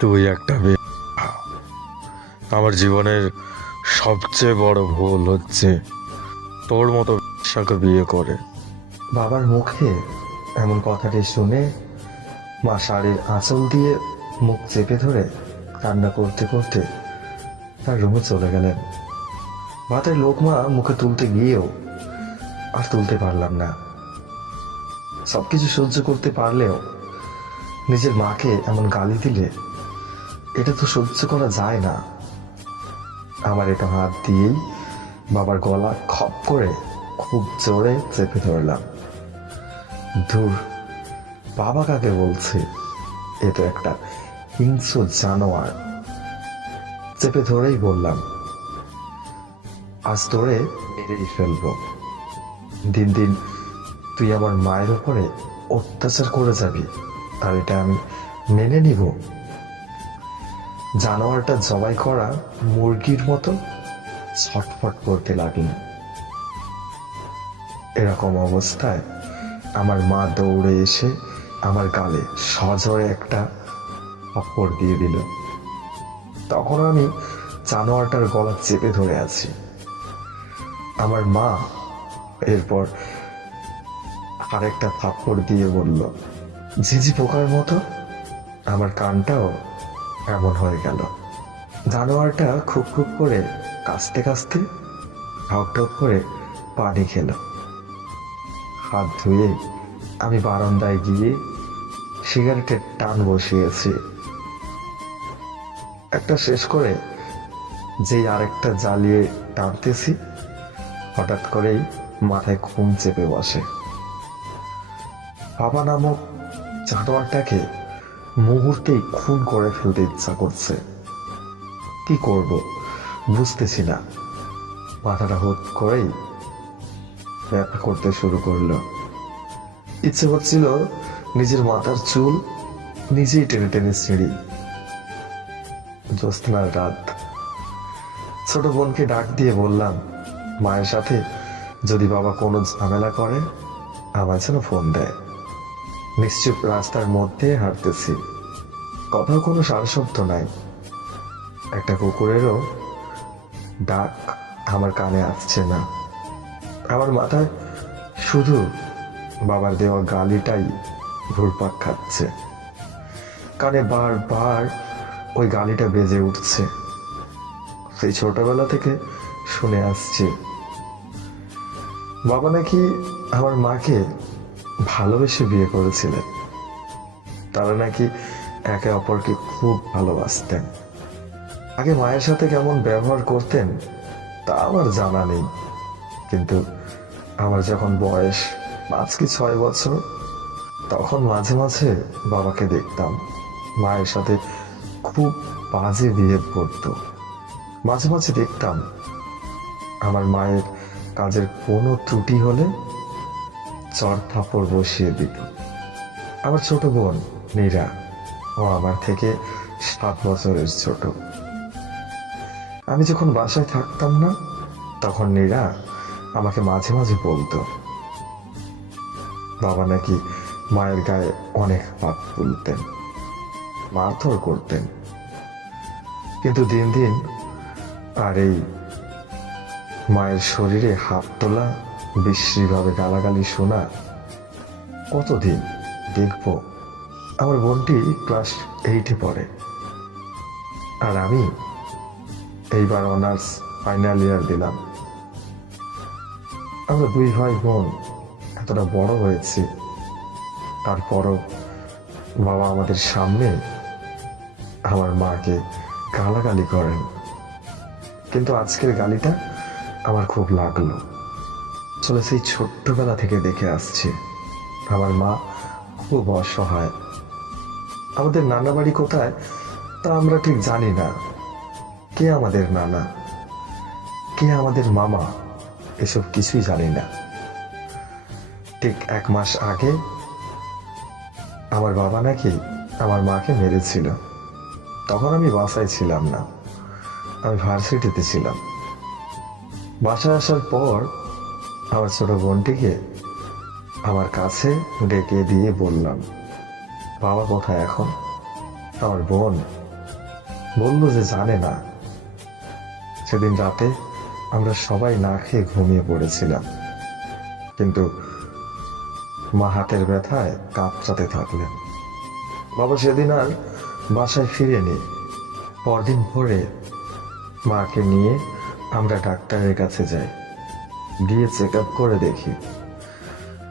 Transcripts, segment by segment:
তুই একটা আমার জীবনের সবচেয়ে বড় ভুল হচ্ছে তোর মতো বিশ্বাকে বিয়ে করে। বাবার মুখে এমন কথাটি শুনে মা শাড়ির আঁচল দিয়ে মুখ চেপে ধরে কান্না করতে করতে তার রুমে চলে গেলেন। ভাতের লোকমা মুখে তুলতে গিয়েও আর তুলতে পারলাম না। সবকিছু সহ্য করতে পারলেও নিজের মাকে এমন গালি দিলে এটা তো সহ্য করা যায় না। আমার এটা হাত দিয়েই বাবার গলা খপ করে খুব জোরে চেপে ধরলাম। ধুর, বাবা কাকে বলছে, এ তো একটা হিংস্র জানোয়ার। চেপে ধরেই বললাম, আজ তোরে মেরেই ফেলবো। দিন দিন তুই আমার মায়ের উপরে অত্যাচার করে যাবি, আর এটা আমি মেনে নিব? জানোয়ারটা জবাই করা মুরগির মতো ছটফট করতে লাগলো। এরকম অবস্থায় আমার মা দৌড়ে এসে আমার গালে সজোরে একটা থাপ্পড় দিয়ে দিল। তখন আমি জানোয়ারটার গলা চেপে ধরে আছি। আমার মা এরপর আরেকটা থাপ্পড় দিয়ে বলল, ঝিঝি পোকার মতো। আমার কানটাও এমন হয়ে গেল। জানোয়ারটা খুব খুব করে কাঁচতে কাঁচতে ঠক ঠক করে পানি খেল। হাত ধুয়ে আমি বারান্দায় গিয়ে সিগারেটের টান বসিয়েছি। একটা শেষ করে যেই আরেকটা জ্বালিয়ে টানতেছি, হঠাৎ করেই মাথায় ঘুম চেপে বসে। বাবা নামক জানোয়ারটাকে মুহূর্তেই খুন করে ফেলতে ইচ্ছা করছে। কি করব বুঝতেছি না। মাথাটা হুট করেই ব্যথা করতে শুরু করলো। ইচ্ছে হচ্ছিল নিজের মাথার চুল নিজেই টেনে টেনে ছিঁড়ি। জ্যোৎস্নার রাত। ছোট বোনকে ডাক দিয়ে বললাম, মায়ের সাথে যদি বাবা কোনো ঝামেলা করে আমার যেন ফোন দেয়। নিশ্চুপ রাস্তার মধ্যে হাঁটতেছি, কোথাও কোনো সারশব্দ নাই। একটা কুকুরেরও ডাক আমার কানে আসছে না। আমার মাথায় শুধু বাবার দেওয়া গালিটাই ঘুরপাক খাচ্ছে। কানে বারবার ওই গালিটা বেজে উঠছে। সেই ছোটবেলা থেকে শুনে আসছি, বাবা নাকি আমার মাকে ভালোবেসে বিয়ে করেছিলেন। তারা নাকি একে অপরকে খুব ভালোবাসতেন। আগে মায়ের সাথে কেমন ব্যবহার করতেন তা আমার জানা নেই, কিন্তু আমার যখন বয়স 5 কি 6 বছর, তখন মাঝে মাঝে বাবাকে দেখতাম মায়ের সাথে খুব বাজে বিহেভ করত। মাঝে মাঝে দেখতাম আমার মায়ের কাজের কোনো ত্রুটি হলে চড় থাপ্পড় বসিয়ে দিত। আমার ছোট বোন নীরা, ও আমার থেকে 7 বছরের ছোট। আমি যখন বাসায় থাকতাম না, তখন নীরা আমাকে মাঝে মাঝে বলতো বাবা নাকি মায়ের গায়ে অনেক হাত তুলতেন, মারধর করতেন। কিন্তু দিন দিন আর এই মায়ের শরীরে হাত তোলা, বিশ্রীভাবে গালাগালি শোনা কতদিন দেখবো? আমার বোনটি ক্লাস 8-এ পড়ে, আর আমি এইবার অনার্স ফাইনাল ইয়ার দিলাম। আমরা 2 ভাই বোন এতটা বড় হয়েছি, তারপরও বাবা আমাদের সামনে আমার মাকে গালাগালি করেন। কিন্তু আজকের গালিটা আমার খুব লাগলো। আসলে সেই ছোট্টবেলা থেকে দেখে আসছি আমার মা খুব অসহায়। আমাদের নানা বাড়ি কোথায় তা আমরা ঠিক জানি না। কে আমাদের নানা, কে আমাদের মামা, এসব কিছুই জানি না। ঠিক 1 মাস আগে আমার বাবা নাকি আমার মাকে মেরেছিল। তখন আমি বাসায় ছিলাম না, আমি ভার্সিটিতে ছিলাম। বাসায় আসার পর আমার ছোট বোনটিকে আমার কাছে ডেকে দিয়ে বললাম, বাবা কোথায় এখন? আমার বোন বলল যে জানে না। সেদিন রাতে আমরা সবাই না খেয়ে ঘুমিয়ে পড়েছিলাম, কিন্তু মা হাতের ব্যথায় কাঁপতে থাকলেন। বাবা সেদিন আর বাসায় ফিরেনি। পরদিন ভোরে মাকে নিয়ে আমরা ডাক্তারের কাছে যাই। গিয়ে চেক আপ করে দেখি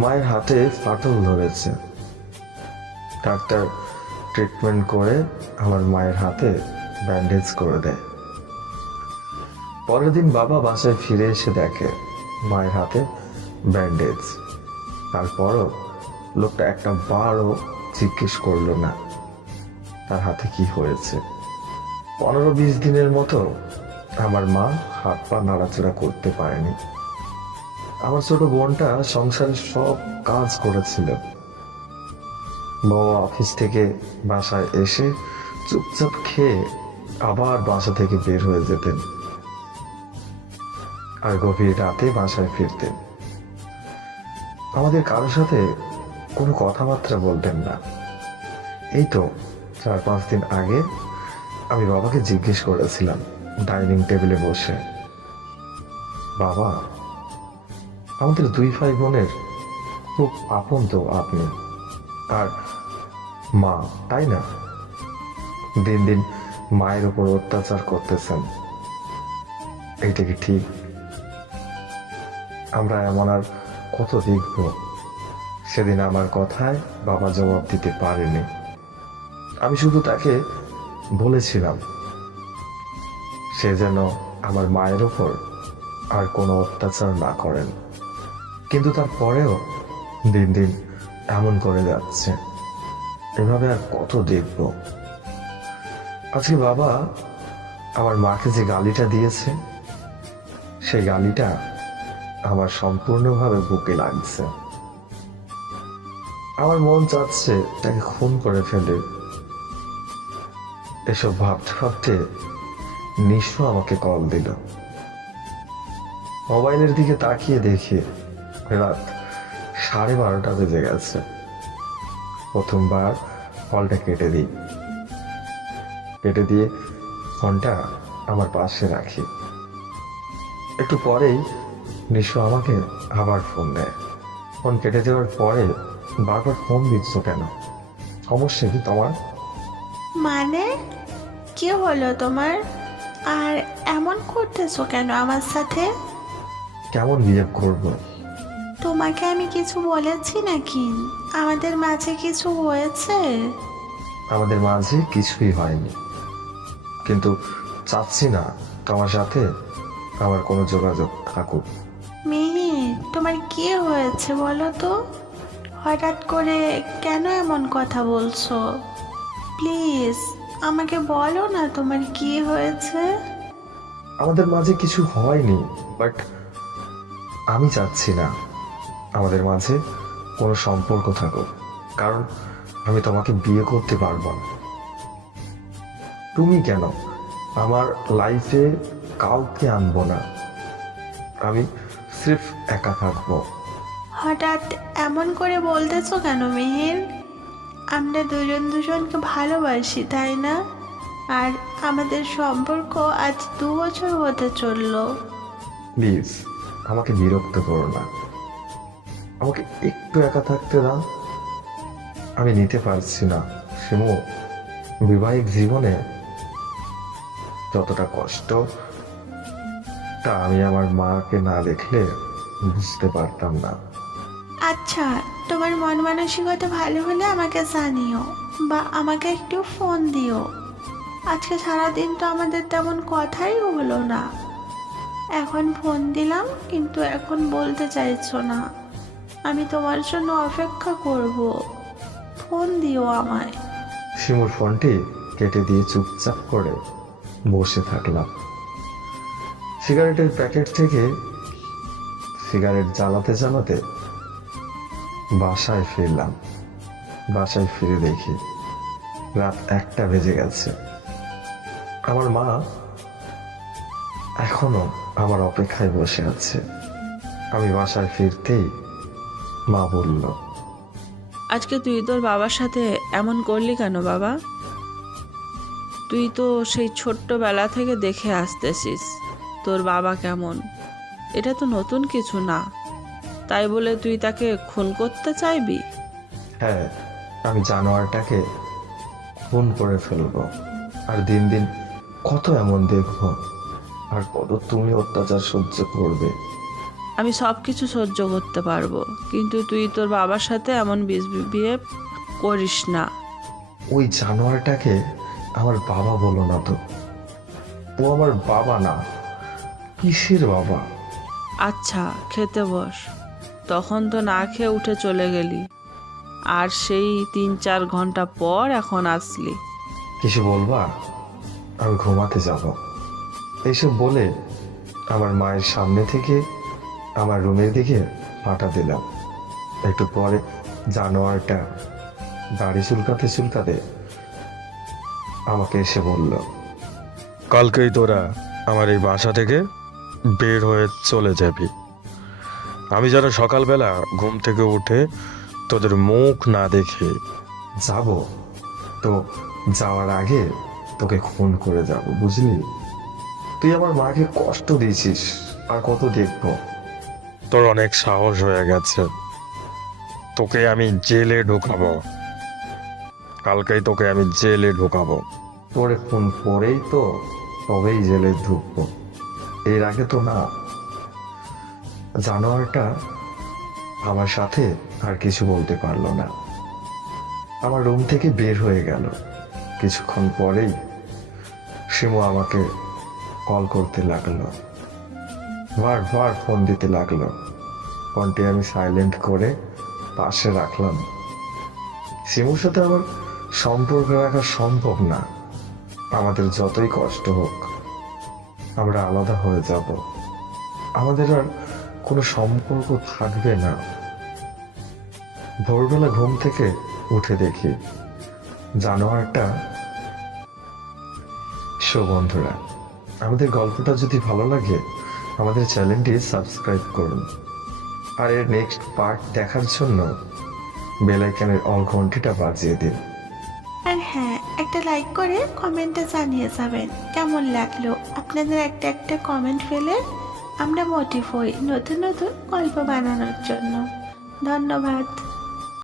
মায়ের হাতে ফাটল ধরেছে। ডাক্তার ট্রিটমেন্ট করে আমার মায়ের হাতে ব্যান্ডেজ করে দেয়। পরের দিন বাবা বাসায় ফিরে এসে দেখে মায়ের হাতে ব্যান্ডেজ। তারপরও লোকটা একটা বারও জিজ্ঞেস করলো না তার হাতে কি হয়েছে। 15-20 দিনের মতো আমার মা হাত পা নাড়াচাড়া করতে পারেনি। আমার ছোট বোনটা সংসারের সব কাজ করেছিল। বাবা অফিস থেকে বাসায় এসে চুপচাপ খেয়ে আবার বাসা থেকে বের হয়ে যেতেন, আর গভীর রাতে বাসায় ফিরতেন। আমাদের কারোর সাথে কোনো কথাবার্তা বলতেন না। এই তো 4-5 দিন আগে আমি বাবাকে জিজ্ঞেস করেছিলাম ডাইনিং টেবিলে বসে, বাবা, আমাদের 2 ভাই বোনের খুব আপন তো আপনি আর মা, তাই না? দিন দিন মায়ের উপর অত্যাচার করতেছেন, এইটা কি ঠিক? আমরা এমন আর কত দেখব? সেদিন আমার কথায় বাবা জবাব দিতে পারেনি। আমি শুধু তাকে বলেছিলাম সে যেন আমার মায়ের উপর আর কোনো অত্যাচার না করেন, কিন্তু তারপরেও দিন দিন এমন করে যাচ্ছে। এভাবে আর কত দেখব? আজকে বাবা আমার মাকে যে গালিটা দিয়েছে, সেই গালিটা আমার সম্পূর্ণভাবে বুকে লাগছে। আমার মন চাচ্ছে তাকে খুন করে ফেলে। এসব ভাবতে ভাবতে নিশু আমাকে কল দিল। মোবাইলের দিকে তাকিয়ে দেখি রাত 12:30 বেজে গেছে। প্রথমবার কলটা কেটে দিই। কেটে দিয়ে ফোনটা আমার পাশে রাখি। একটু পরেই নিশু আমাকে আবার ফোন দেয়। ফোন কেটে দেওয়ার পরে বারবার ফোন দিচ্ছ কেন? সমস্যা কি তোমার? মানে কি হলো তোমার? আর এমন করতেছো কেন আমার সাথে? কেমন বিহেভ করবো? তোমাকে আমি কিছু বলেছি নাকি? আমাদের মাঝে কিছু হয়েছে? আমাদের মাঝে কিছুই হয়নি, কিন্তু চাচ্ছি না তোমার সাথে আমার কোনো যোগাযোগ থাকুক। মিহির, তোমার কি হয়েছে বলো তো? হঠাৎ করে কেন এমন কথা বলছো? প্লিজ আমাকে বলো না তোমার কি হয়েছে। আমাদের মাঝে কিছু হয়নি, বাট আমি চাচ্ছি না আমাদের মাঝে কোনো সম্পর্ক থাকুক, কারণ আমি তোমাকে বিয়ে করতে পারবো না। তুমি কেন? আমার লাইফে কাউকে আনবো না, আমি সির্ফ একা থাকবো। হঠাৎ এমন করে বলতেছো কেন মিহির? আমরা দুজন দুজনকে ভালোবাসি, তাই না? আর আমাদের সম্পর্ক আজ 2 বছর হতে চললো। প্লিজ আমাকে বিরক্ত করো না, আমাকে একটু একা থাকতে দাও। আমি নিতে পারছি না শিমু, বিবাহিক জীবনে যতটা কষ্ট তা আমি আমার মাকে না দেখলে বুঝতে পারতাম না। আচ্ছা, তোমার মন মানসিকতা ভালো হলে আমাকে জানিও, বা আমাকে একটু ফোন দিও। আজকে সারাদিন তো আমাদের তেমন কথাই হলো না। এখন ফোন দিলাম কিন্তু এখন বলতে চাইছো না। আমি তোমার জন্য অপেক্ষা করব। ফোন দিও আমায়। শিমুর ফোনটি কেটে দিয়ে চুপচাপ করে বসে থাকলাম। সিগারেটের প্যাকেট থেকে সিগারেট জ্বালাতে জ্বালাতে বাসায় ফিরলাম। বাসায় ফিরে দেখি রাত 1টা বেজে গেছে। আমার মা এখনো আমার অপেক্ষায় বসে আছে। আমি বাসায় ফিরতেই মা বলল, আজকে তুই তোর বাবার সাথে এমন করলি কেন বাবা? তুই তো সেই ছোট্টবেলা থেকে দেখে আসতেছিস তোর বাবা কেমন। এটা তো নতুন কিছু না, তাই বলে তুই তাকে খুন করতে চাইবি? হ্যাঁ, আমি জানোয়ারটাকে খুন করে ফেলবো। আর দিন দিন কত এমন দেখবো, আর কত তুমি অত্যাচার সহ্য করবে। আমি সব কিছু সহ্য করতে পারবো, কিন্তু তুই তোর বাবার সাথে এমন বিহেভ করিস না। ওই জানোয়ারটাকে আমার বাবা বলো না তো, ও আমার বাবা না। কিসের বাবা? আচ্ছা, খেতে বস। তখন তো না খেয়ে উঠে চলে গেলি, আর সেই 3-4 ঘন্টা পর এখন আসলি। কিছু বলবা? আমি ঘুমাতে যাব। এইসব বলে আমার মায়ের সামনে থেকে আমার রুমের দিকে হাঁটা দিলাম। একটু পরে জানোয়ারটা দাড়ি চুলকাতে চুলকাতে আমাকে এসে বলল, কালকেই তোরা আমার এই বাসা থেকে বের হয়ে চলে যাবি। আমি যেন সকালবেলা ঘুম থেকে উঠে তোদের মুখ না দেখে। যাব তো যাওয়ার আগে তোকে খুন করে যাব, বুঝলি? তুই আমার মাকে কষ্ট দিয়েছিস, আর কত দেখবো? তোর অনেক সাহস হয়ে গেছে, তোকে আমি জেলে ঢোকাবো। কালকেই তোকে আমি জেলে ঢোকাবো। তোরে খুন করেই তো তবেই জেলে ঢুকবো, এর আগে তো না। জানোয়ারটা আমার সাথে আর কিছু বলতে পারলো না, আমার রুম থেকে বের হয়ে গেল। কিছুক্ষণ পরেই শিমু আমাকে কল করতে লাগলো, বার ফোন দিতে লাগলো। ফোনটি আমি সাইলেন্ট করে পাশে রাখলাম। শিমুর সাথে আমার সম্পর্ক রাখা সম্ভব না। আমাদের যতই কষ্ট হোক, আমরা আলাদা হয়ে যাব, আমাদের আর কোনো সম্পর্ক থাকবে না। ভোরবেলা ঘুম থেকে উঠে দেখি জানোয়ারটা। সো বন্ধুরা, আমাদের গল্পটা যদি ভালো লাগে আমাদের চ্যানেলটি সাবস্ক্রাইব করুন, আর এর নেক্সট পার্ট দেখার জন্য বেল আইকনের অল ঘন্টিটা বাজিয়ে দিন। আর হ্যাঁ, একটা লাইক করে কমেন্টে জানিয়ে যাবেন কেমন লাগলো। আপনাদের একটা একটা কমেন্ট পেলে আমরা মোটিভ হই নতুন নতুন গল্প বানানোর জন্য। ধন্যবাদ।